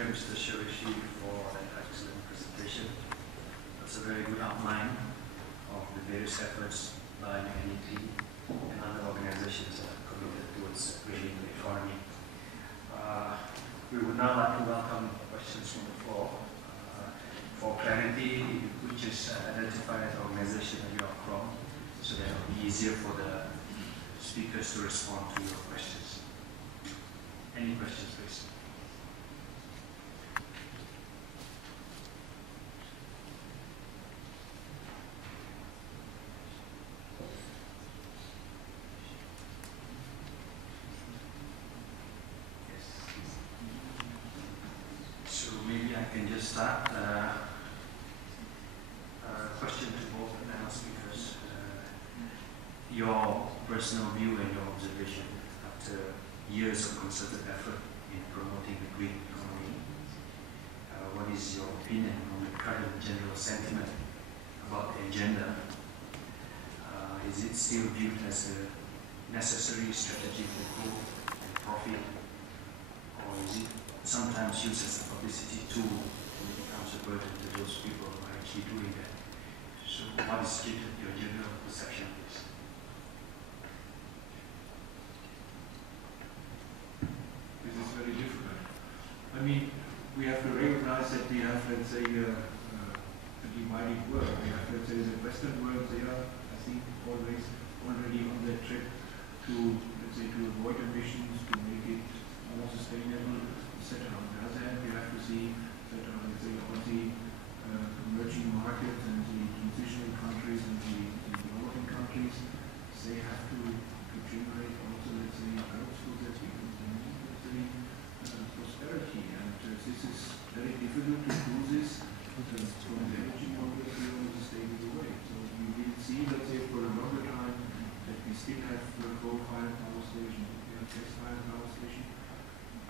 you, Mr. Shirishi, for that excellent presentation. That's a very good outline of the various efforts by UNEP and other organizations that are committed towards building the economy. We would now like to welcome questions from the floor. For clarity, if you could just identify the organization that you are from, so that it will be easier for the speakers to respond to your questions. Any questions, please? I can just start. Question to both panel speakers. Your personal view and your observation after years of concerted effort in promoting the green economy. What is your opinion on the current general sentiment about the agenda? Is it still viewed as a necessary strategy for growth and profit, or is it sometimes used as a publicity tool and it becomes a burden to those people who are actually doing that? So what is your general perception of this? This is very difficult. I mean, we have to recognize that we have, let's say, a divided world. We have, let's say, the Western world there, I think, always already on that trip to, let's say, to avoid emissions, to make it more sustainable, etc. On the other hand, we have to see that, let's say, all the emerging markets and the transitional countries and the developing countries, they have to generate also, let's say, jobs so that we can continue, let's say, prosperity. And this is very difficult to do this from the energy market in a sustainable way. So we will see, let's say, for a longer time that we still have coal-fired power station, we have gas-fired power station.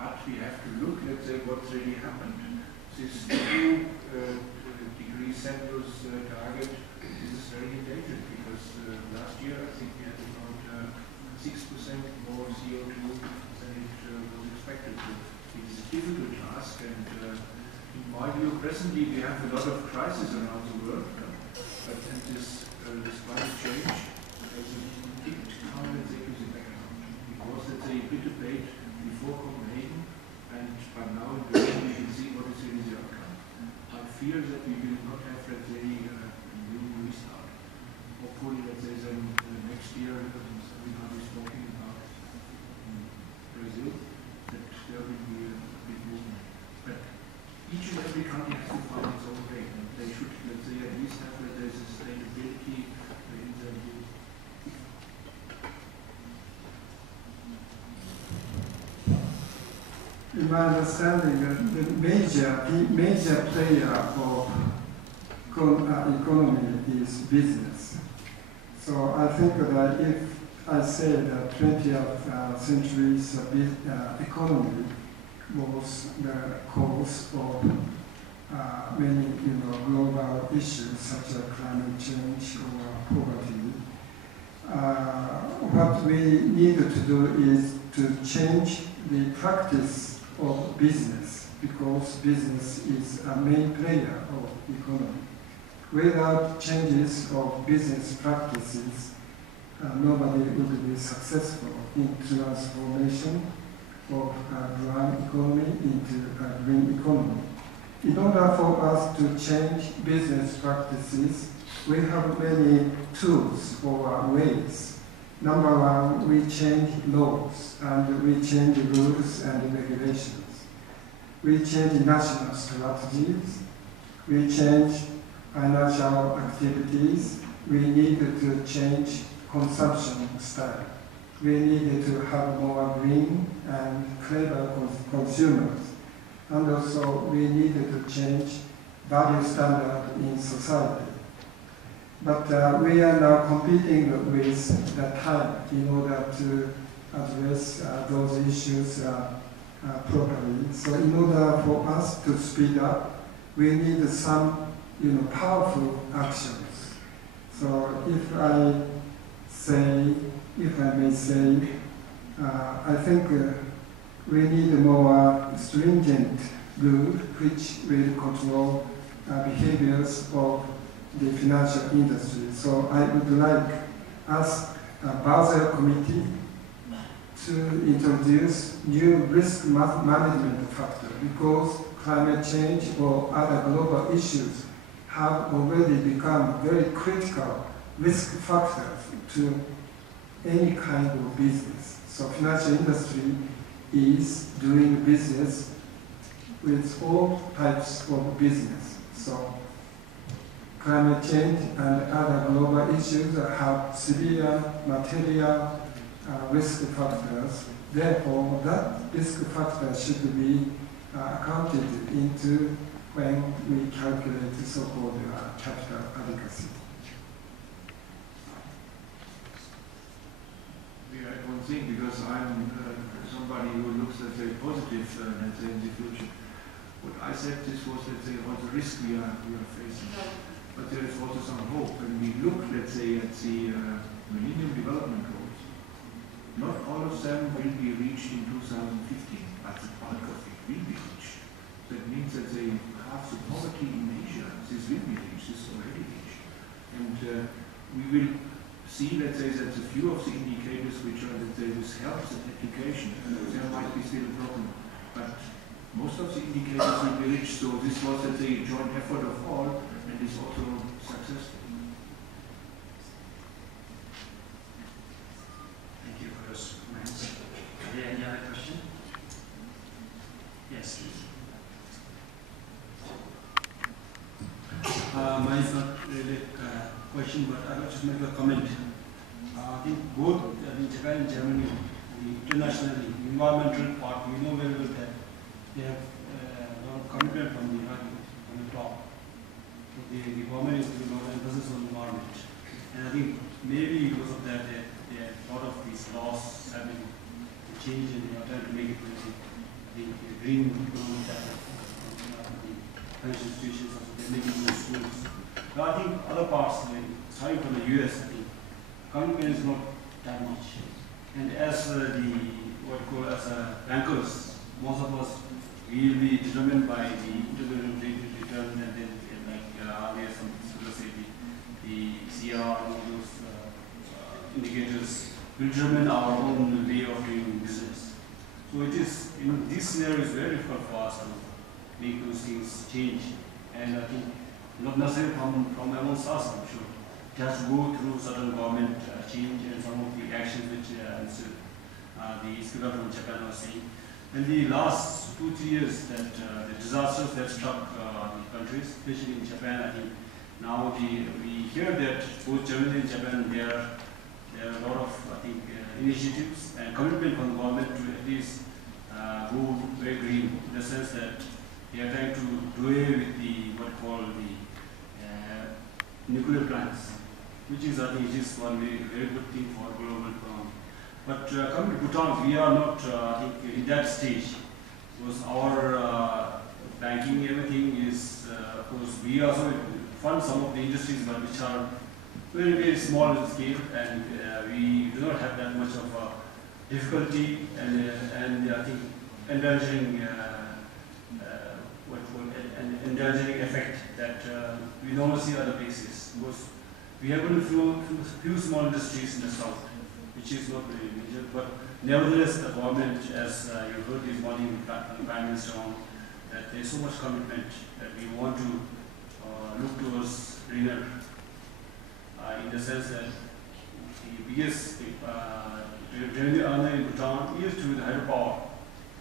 But we have to look, let's say, what's really happened. This 2-degree Celsius target, this is very endangered because last year I think we had about 6% more CO2 than it was expected. So it is a difficult task, and in my view, presently we have a lot of crises around the world, but this climate change has a big tendency to the background because let's say a bit debate before Copenhagen, but now in Berlin we can see what is really the outcome. I fear that we will not have, let's say, a new restart. Hopefully, let's say, then next year, as everybody is talking about Brazil, that there will be a big movement. But each and every country has to find its own way, and they should, let's say, at least have, let's say, sustainability in their view. In my understanding, the major player of economy is business. So I think that if I say that 20th century's economy was the cause of many global issues such as climate change or poverty, what we need to do is to change the practice of business, because business is a main player of economy. Without changes of business practices, nobody will be successful in transformation of a dry economy into a green economy. In order for us to change business practices, we have many tools or ways. Number one, we change laws and we change rules and regulations. We change national strategies. We change financial activities. We need to change consumption style. We need to have more green and clever consumers. And also we need to change value standard in society. But we are now competing with the time in order to address those issues properly. So in order for us to speed up, we need some powerful actions. So if I may say, I think we need more stringent rule which will control behaviors of the financial industry. So I would like ask Basel Committee to introduce new risk management factor, because climate change or other global issues have already become very critical risk factors to any kind of business. So financial industry is doing business with all types of business. So climate change and other global issues have severe material risk factors. Therefore, that risk factor should be accounted into when we calculate the so-called capital adequacy. Yeah, one thing, because I'm somebody who looks at very positive, let's say, in the future. What I said, this was, let's say, all the risk we are facing. But there is also some hope. When we look, let's say, at the Millennium Development Goals, not all of them will be reached in 2015, but the bulk of it will be reached. That means that they half the poverty in Asia, this will be reached, this is already reached. And we will see, let's say, that a few of the indicators which are, let's say, this health and education, there might be still a problem. But most of the indicators will be reached, so this was, let's say, a joint effort of all, and is also successful. Thank you for those comments. Are there any other questions? Yes, please. Mine is not really a question, but I will just make a comment. I think both Japan and Germany, internationally, environmental part, we know very well that they have a lot of commitment from the top. So the government is doing a lot of emphasis on the environment. And I think maybe because of that, a lot of these laws have been changed and they are trying to make it the green economy type of the financial institutions, also they're making new schools. But I think other parts, starting from the US, I think commitment is not that much. And as what you call as bankers, most of us will be determined by the internal rate of return, and then there's some, let's say, the CR and all those indicators will determine our own way of doing business. So it is, in this scenario, it's very difficult for us to make those things change. And I think not necessarily from amongst us, I'm sure. It has to go through certain government change and some of the actions which the speaker from Japan was saying. In the last 2-3 years, that the disasters that struck the countries, especially in Japan, I think now we hear that both Germany and Japan, there are a lot of, I think, initiatives and commitment from the government to at least go very green, in the sense that they are trying to do away with the what called the nuclear plants, which is, I think, is one very good thing for global economy. But coming to Bhutan, we are not, I think, in that stage, because our banking, everything is, of course, we also fund some of the industries, but which are very, very small in scale, and we do not have that much of a difficulty, and I think endangering an endangering effect that we normally see other places. Because we have only few small industries in the south, which is not very major, but nevertheless the government, as you heard this morning from the Prime Minister on, that there is so much commitment that we want to look towards greener, in the sense that the biggest revenue earner in Bhutan is to the hydropower,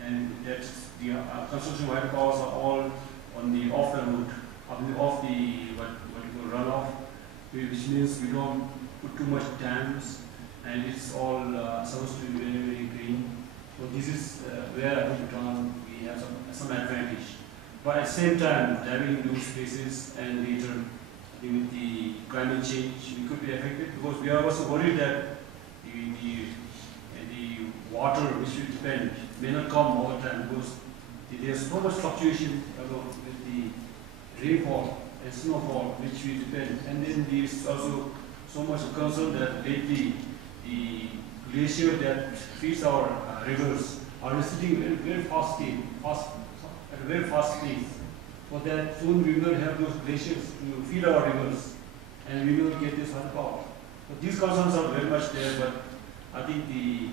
and that the construction of hydropowers are all on the off the route, off the what you call runoff, which means we don't put too much dams, and it's all supposed to be very, very green. So this is where in Bhutan we have some advantage. But at the same time, having those spaces and later with the climate change, we could be affected, because we are also worried that the water which we depend may not come all the time, because there's so much fluctuation with the rainfall and snowfall which we depend. And then there's also so much concern that lately the glacier that feeds our rivers are receding very fast, at a very fast pace. For that, soon we will have those glaciers to feed our rivers, and we will get this hydropower. So these concerns are very much there, but I think the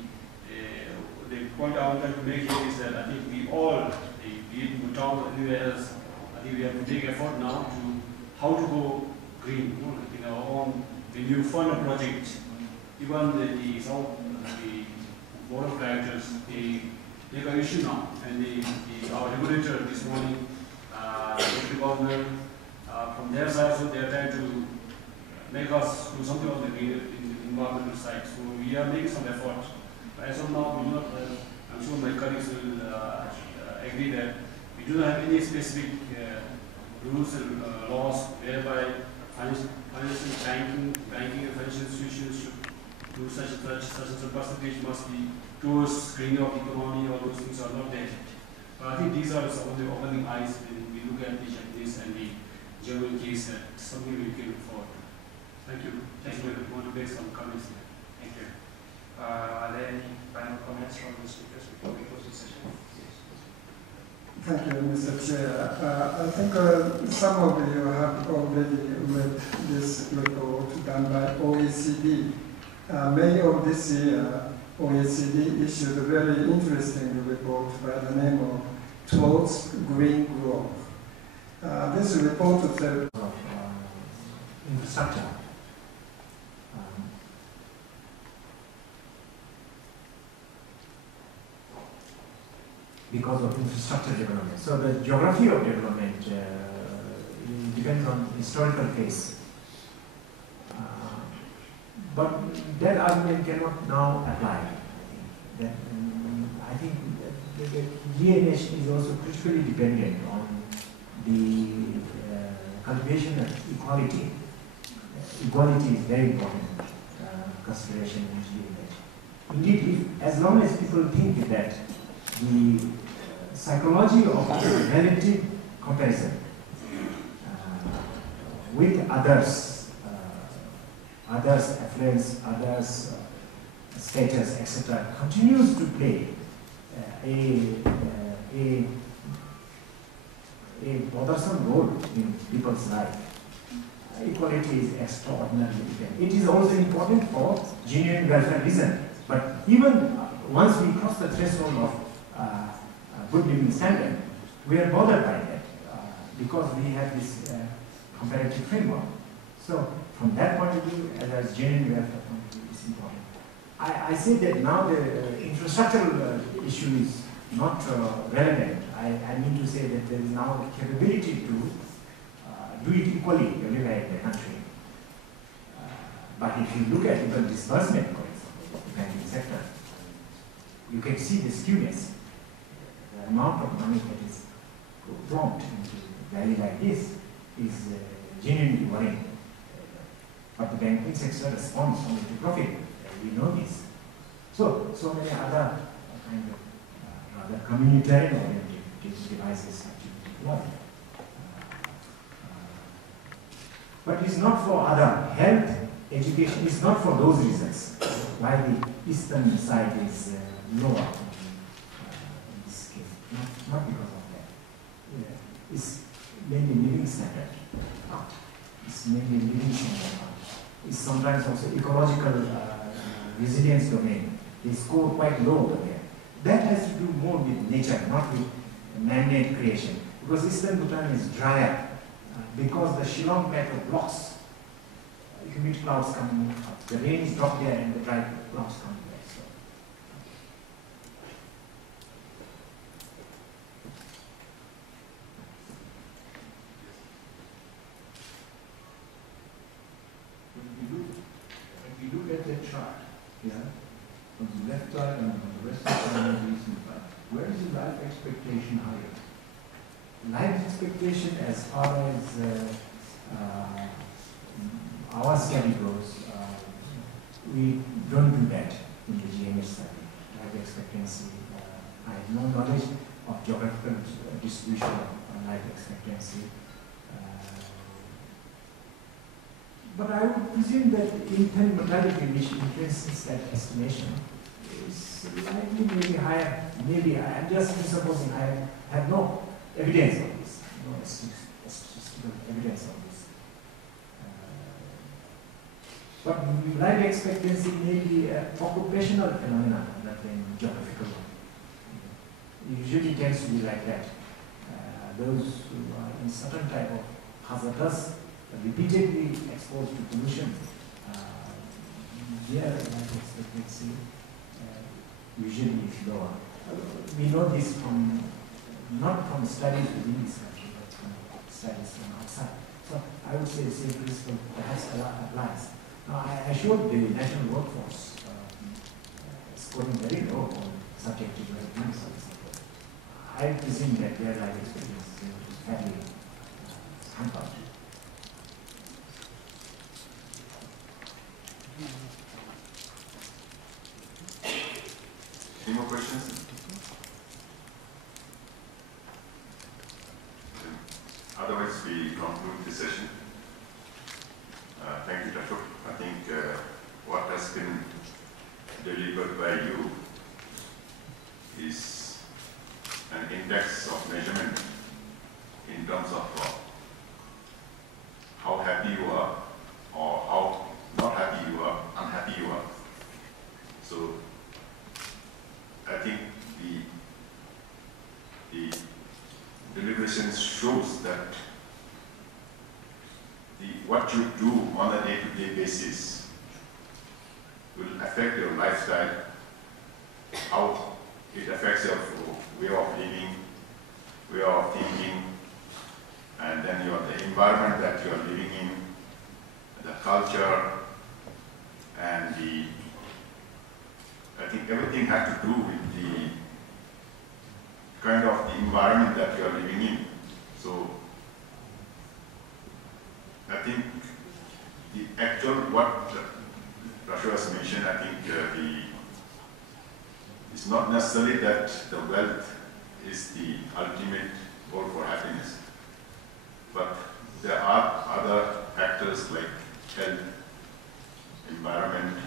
point I want to make here is that I think we all, be it Bhutan or anywhere else, I think we have to take effort now to how to go green. In our own, when you fund a project, even the board of directors, they make an issue now, and our regulator this morning, the governor, from their side, so they are trying to make us do something on the environmental side. So we are making some effort. But as of now, we do not have, I'm sure my colleagues will agree that we do not have any specific rules and laws whereby financial banking and financial institutions should do such and such percentage must be towards greening of the economy. All those things are not there. But I think these are some of the opening eyes when we look at the Japanese and the German case, that something we can look forward to. Thank you. Just want to make some comments here. Thank you. Are there any final comments from the speakers before we close the session? Thank you, Mr. Chair. I think some of you have already read this report done by OECD. May of this year, OECD issued a very interesting report by the name of Towards Green Growth. This report said infrastructure. Because of infrastructure development. So the geography of development depends on historical phase. But that argument cannot now apply. I think the GNH is also critically dependent on the cultivation of equality. Equality is very important consideration in GNH. Indeed, as long as people think that the psychology of relative comparison with others, affluence, others, status, etc., continues to play a bothersome role in people's life. Equality is extraordinarily important. It is also important for genuine welfare reason. But even once we cross the threshold of good living standard, we are bothered by that because we have this comparative framework. So from that point of view, as genuine welfare point of view, it's important. I say that now the infrastructural issue is not relevant. I mean to say that there is now the capability to do it equally everywhere in the country. But if you look at even disbursement, for example, the banking sector, you can see the skewness. The amount of money that is pumped into a valley like this is genuinely worrying. But the banking sector responds only to profit. We know this. So many other kind of rather communitarian oriented devices actually deployed. But it's not for other health, education, it's not for those reasons why the eastern side is lower in this case. Not because of that. Yeah. It's mainly living standard. It's mainly living standard. It's sometimes also ecological resilience domain. They score quite low over there. That has to do more with nature, not with man-made creation. Because Eastern Bhutan is drier. Because the Shillong plateau blocks humid clouds coming up. The rain is dropped there and the dry clouds coming there. So. If you look at that chart, yeah, on the left side and on the rest of the recent side, where is the life expectation higher? Life expectation as far as our study goes, we don't do that in the GNH study. Life expectancy, I have no knowledge of geographical distribution of life expectancy. But I would presume that infant mortality, which influences that estimation, slightly maybe higher, maybe I'm just supposing I have no evidence of this, no statistical evidence of this. But life expectancy may be an occupational phenomenon rather than geographical one. It usually tends to be like that. Those who are in certain type of hazardous, repeatedly exposed to pollution, their life expectancy usually is lower. We know this from, not from studies within this country, but from studies from outside. So I would say the same principle perhaps applies. Now I showed the national workforce scoring very low on subjective well-being services. I presume that their life expectancy is fairly hampered. Any more questions? Otherwise, we conclude the session. Thank you, Dr. I think what has been delivered by you is an index of measurement in terms of how happy you are or how not happy you are, unhappy you are. So I think the deliberations shows that what you do on a day-to-day basis will affect your lifestyle, how it affects your way of living, way of thinking, and then the environment that you are living in, the culture, and I think everything has to do with the kind of the environment that you are living in. So I think the actual, what Rashu has mentioned, I think it's not necessarily that the wealth is the ultimate goal for happiness, but there are other factors like health, environment,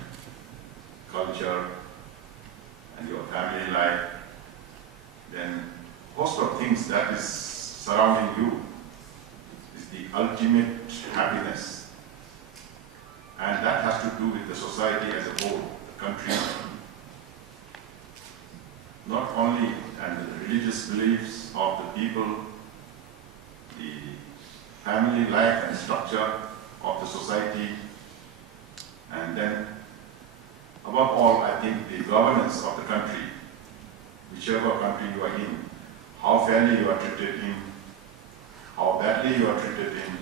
culture, and your family life, then host of things that is surrounding you is the ultimate happiness. And that has to do with the society as a whole, the country, not only and the religious beliefs of the people, the family life and structure of the society, and then above all, I think the governance of the country, whichever country you are in, how fairly you are treated in, how badly you are treated in,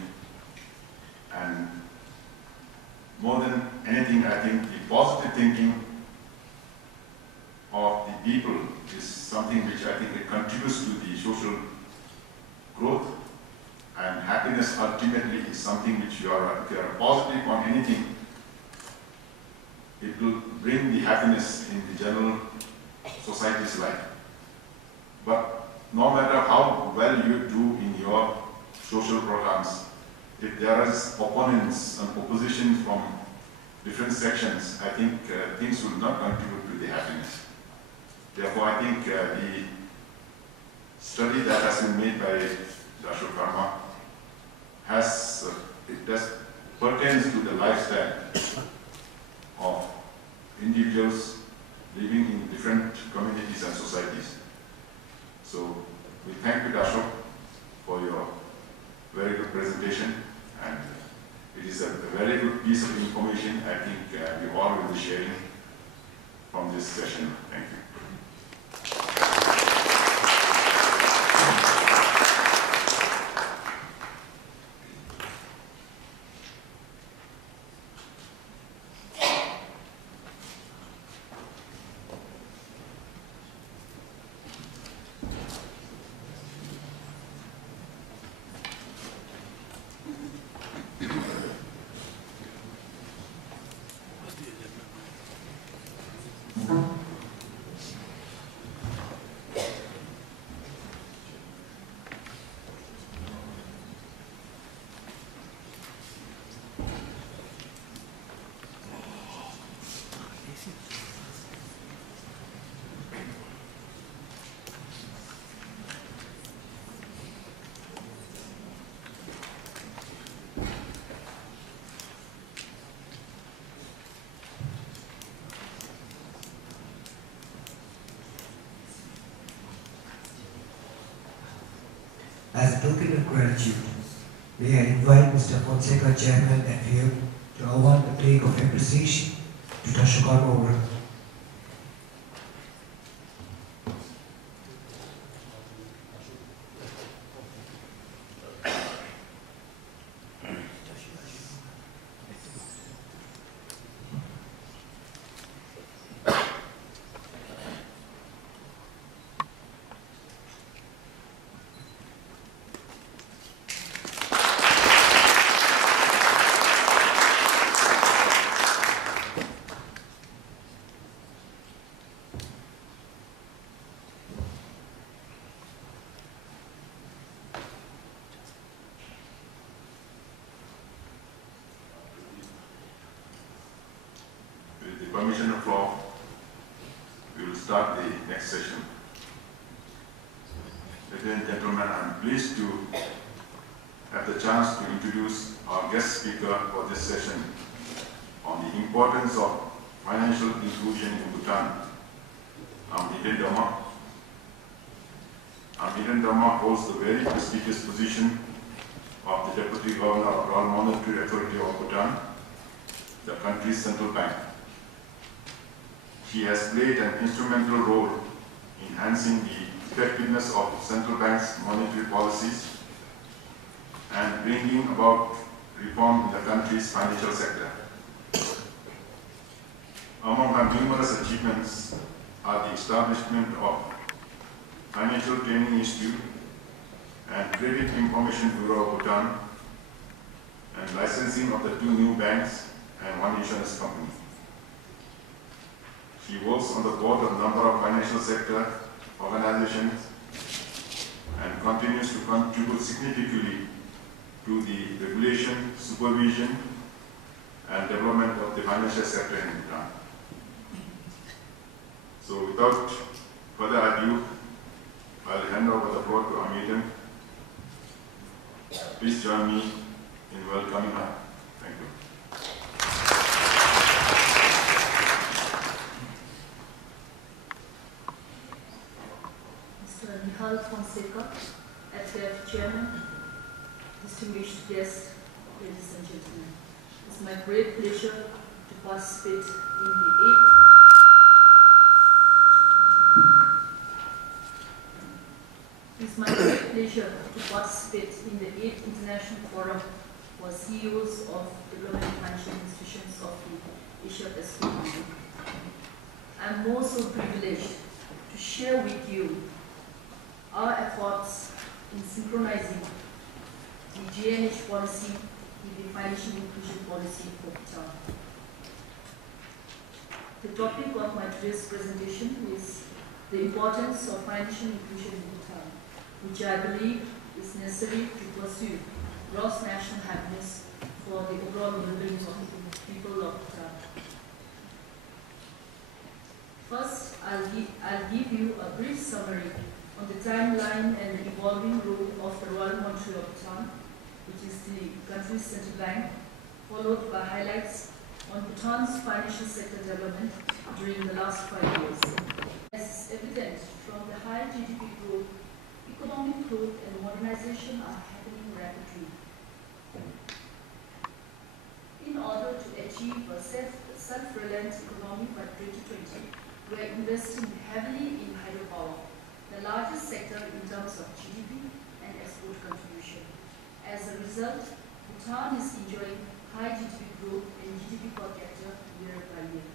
and more than anything, I think the positive thinking of the people is something which I think it contributes to the social growth, and happiness ultimately is something which if you are positive on anything, it will bring the happiness in the general society's life. But no matter how well you do in your social programs, if there is opponents and opposition from different sections, I think things will not contribute to the happiness. Therefore, I think the study that has been made by Dr. Karma pertains to the lifestyle of individuals living in different communities and societies. So we thank you, Ashok, for your very good presentation, and it is a very good piece of information I think we all will be sharing from this session. Thank you. As a token of gratitude, may I invite Mr. Fonseca, Chairman and VIII, to award the plaque of appreciation to Tashokar Ogra. Permission of floor, we will start the next session. Ladies and gentlemen, I am pleased to have the chance to introduce our guest speaker for this session on the importance of financial inclusion in Bhutan. Amhiren Dhamma. Amhiren Dhamma holds the very prestigious position of the Deputy Governor of Royal Monetary Authority of Bhutan, the country's central bank. He has played an instrumental role in enhancing the effectiveness of central bank's monetary policies and bringing about reform in the country's financial sector. Among her numerous achievements are the establishment of Financial Training Institute and Credit Information Bureau of Bhutan, and licensing of the 2 new banks and 1 insurance company. She works on the board of a number of financial sector organizations and continues to contribute significantly to the regulation, supervision, and development of the financial sector in Bhutan. So without further ado, I'll hand over the floor to Amhiren. Please join me in welcoming her. Thank you. Fonseca, FDF Chairman, distinguished guests, ladies and gentlemen. It's my great pleasure to participate in the 8th International Forum for CEOs of Development Financial Institutions of the Asia Pacific region. I'm also privileged to share with you our efforts in synchronizing the GNH policy with the financial inclusion policy for Bhutan. The topic of my today's presentation is the importance of financial inclusion in Bhutan, which I believe is necessary to pursue gross national happiness for the overall well-being of the people of Bhutan. First, I'll give you a brief summary on the timeline and the evolving role of the Royal Monetary of Bhutan, which is the country's central bank, followed by highlights on Bhutan's financial sector development during the last 5 years. As is evident from the high GDP growth, economic growth and modernization are happening rapidly. In order to achieve a self-reliant economy by 2020, we are investing heavily in hydropower, the largest sector in terms of GDP and export contribution. As a result, Bhutan is enjoying high GDP growth and GDP per capita year by year.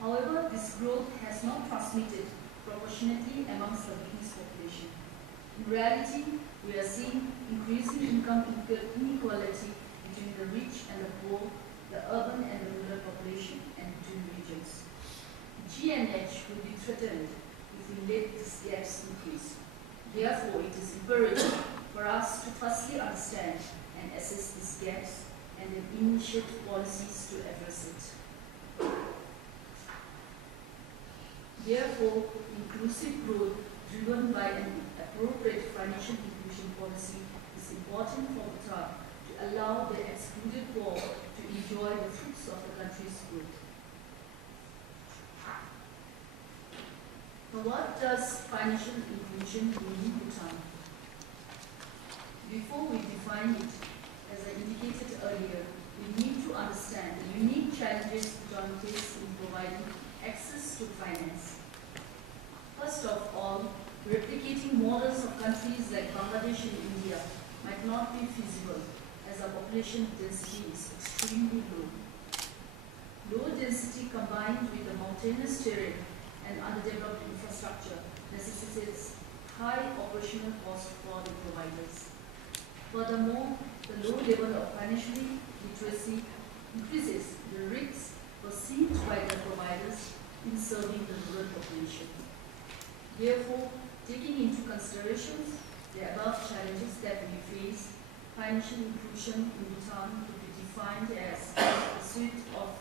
However, this growth has not transmitted proportionately amongst the Bhutanese population. In reality, we are seeing increasing income inequality between the rich and the poor, the urban and the rural population, and between regions. GNH will be threatened if we let these gaps increase. Therefore, it is imperative for us to firstly understand and assess these gaps and then initiate policies to address it. Therefore, inclusive growth driven by an appropriate financial inclusion policy is important for Bhutan to allow the excluded poor to enjoy the fruits of the country's growth. Now, what does financial inclusion mean in Bhutan? Before we define it, as I indicated earlier, we need to understand the unique challenges Bhutan faces in providing access to finance. First of all, replicating models of countries like Bangladesh and India might not be feasible as our population density is extremely low. Low density combined with the mountainous terrain and underdeveloped infrastructure necessitates high operational cost for the providers. Furthermore, the low level of financial literacy increases the risks perceived by the providers in serving the rural population. Therefore, taking into consideration the above challenges that we face, financial inclusion in Bhutan could be defined as a suite of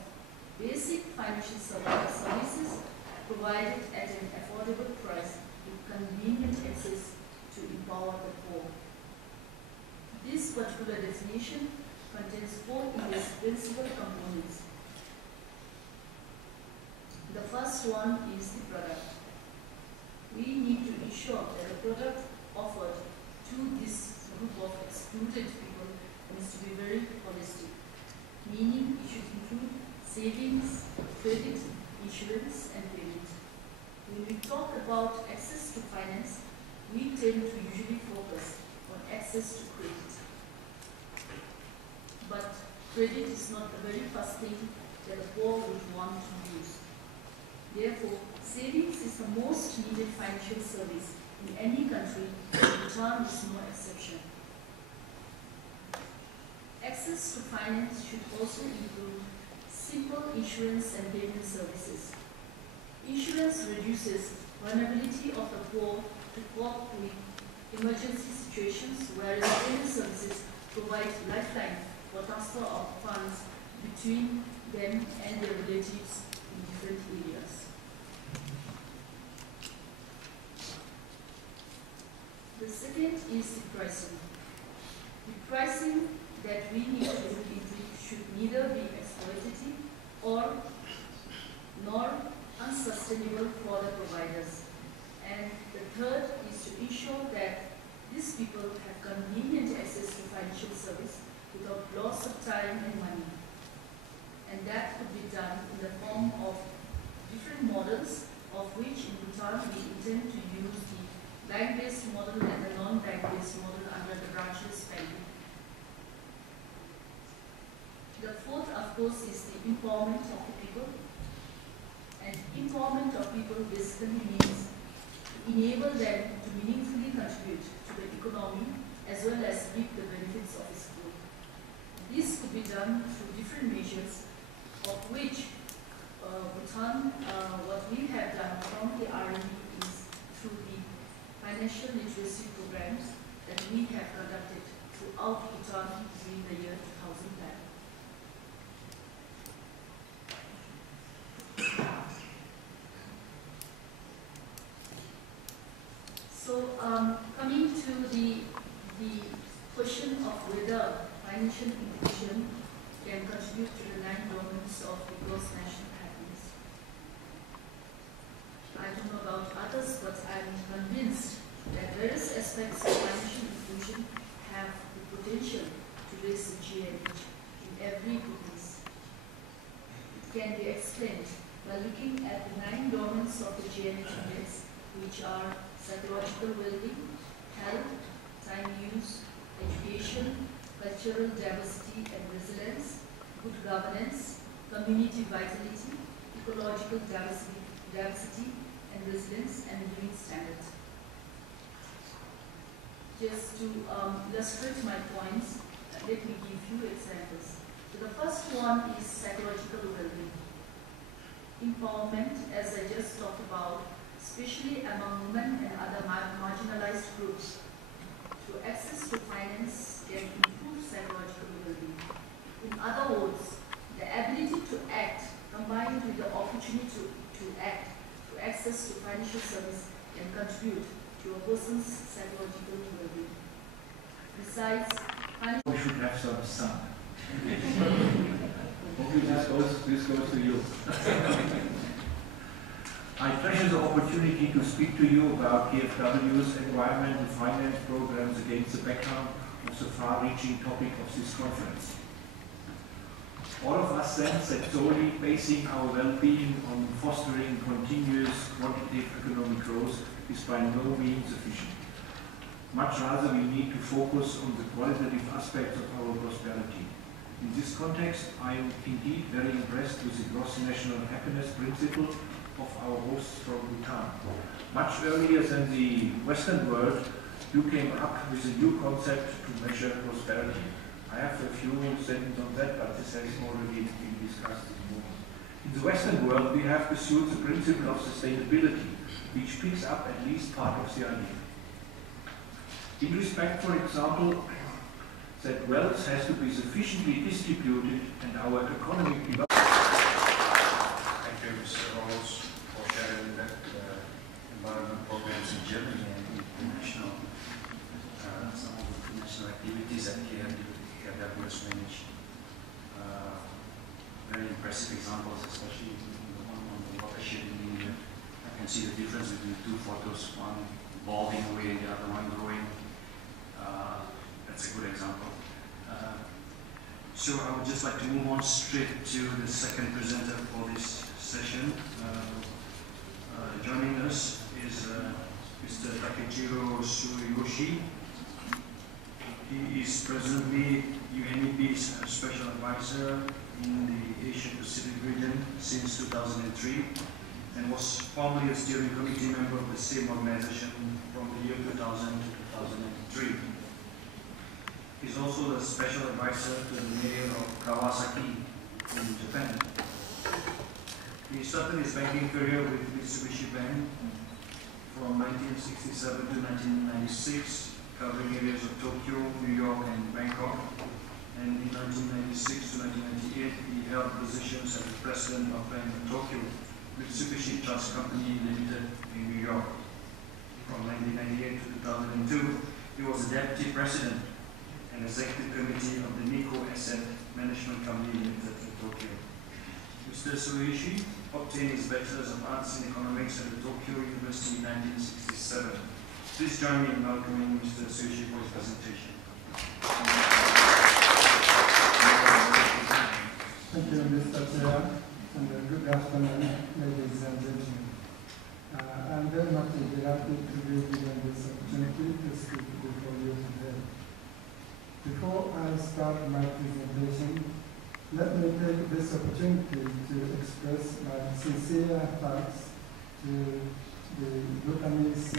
basic financial services provided at an affordable price with convenient access to empower the poor. This particular definition contains four indispensable components. The first one is the product. We need to ensure that the product offered to this group of excluded people needs to be very holistic, meaning it should include savings, credit, insurance, and payment. When we talk about access to finance, we tend to usually focus on access to credit. But credit is not the very first thing that the poor would want to use. Therefore, savings is the most needed financial service in any country, and Bhutan is no exception. Access to finance should also include simple insurance and payment services. Insurance reduces vulnerability of the poor to cope with emergency situations, whereas payment services provide lifeline for transfer of funds between them and their relatives in different areas. The second is the pricing. The pricing that we need to look into should neither be exploitative nor unsustainable for the providers. And the third is to ensure that these people have convenient access to financial service without loss of time and money. And that could be done in the form of different models, of which in Bhutan we intend to use the bank-based model and the non-bank-based model under the branchless banking. The fourth, of course, is the empowerment of the people. And empowerment of people basically means to enable them to meaningfully contribute to the economy as well as reap the benefits of its growth. This could be done through different measures, of which Bhutan, what we have done from the R&D is through the financial literacy programs that we have conducted throughout Bhutan during the year 2010. So, coming to the question of whether financial inclusion can contribute to the 9 domains of the gross national happiness. I don't know about others, but I'm convinced that various aspects of financial inclusion have the potential to raise the GNH in every business. It can be explained by looking at the 9 domains of the GNH index, which are psychological well-being, health, time use, education, cultural diversity and resilience, good governance, community vitality, ecological diversity and resilience, and living standards. Just to illustrate my points, let me give you examples. So the first one is psychological well-being. Empowerment, as I just talked about, especially among women and other marginalized groups, through access to finance can improve psychological well-being. In other words, the ability to act combined with the opportunity to act through access to financial service can contribute to a person's psychological well-being. Besides, we should have some sun. Hopefully this goes to you. I treasure the opportunity to speak to you about KfW's environmental finance programs against the background of the far-reaching topic of this conference. All of us sense that solely basing our well-being on fostering continuous quantitative economic growth is by no means sufficient. Much rather, we need to focus on the qualitative aspects of our prosperity. In this context, I am indeed very impressed with the gross national happiness principle of our hosts from Bhutan. Much earlier than the Western world, you came up with a new concept to measure prosperity. I have a few sentences on that, but this has already been discussed this morning. In the Western world, we have pursued the principle of sustainability, which picks up at least part of the idea. In respect, for example, that wealth has to be sufficiently distributed and our economic development. Thank you, Mr. Rose, for sharing that environment programs in Germany and international, some of the international activities that KfW has managed. Very impressive examples, especially the one on the watershed in India. I can see the difference between two photos, one balding away and the other one growing. That's a good example. So I would just like to move on straight to the second presenter for this session. Joining us is Mr. Takechiro Tsuyoshi. He is presently UNEP's Special Advisor in the Asia-Pacific region since 2003 and was formerly a steering committee member of the same organization from the year 2000 to 2003. He's also the Special Advisor to the Mayor of Kawasaki in Japan. He started his banking career with Mitsubishi Bank from 1967 to 1996, covering areas of Tokyo, New York, and Bangkok. And in 1996 to 1998, he held positions as the President of Bank of Tokyo, Mitsubishi Trust Company Limited in New York. From 1998 to 2002, he was the Deputy President and Executive Committee of the Nikko Asset Management Company Limited in Tokyo. Mr. Tsuyoshi obtained his Bachelor's of Arts in Economics at the Tokyo University in 1967. Please join me in welcoming Mr. Tsuyoshi for his presentation. Thank you, Mr. Chair, and good afternoon, ladies and gentlemen. I'm very much delighted to be given this opportunity to speak before you today. Before I start my presentation, let me take this opportunity to express my sincere thanks to the Bhutanese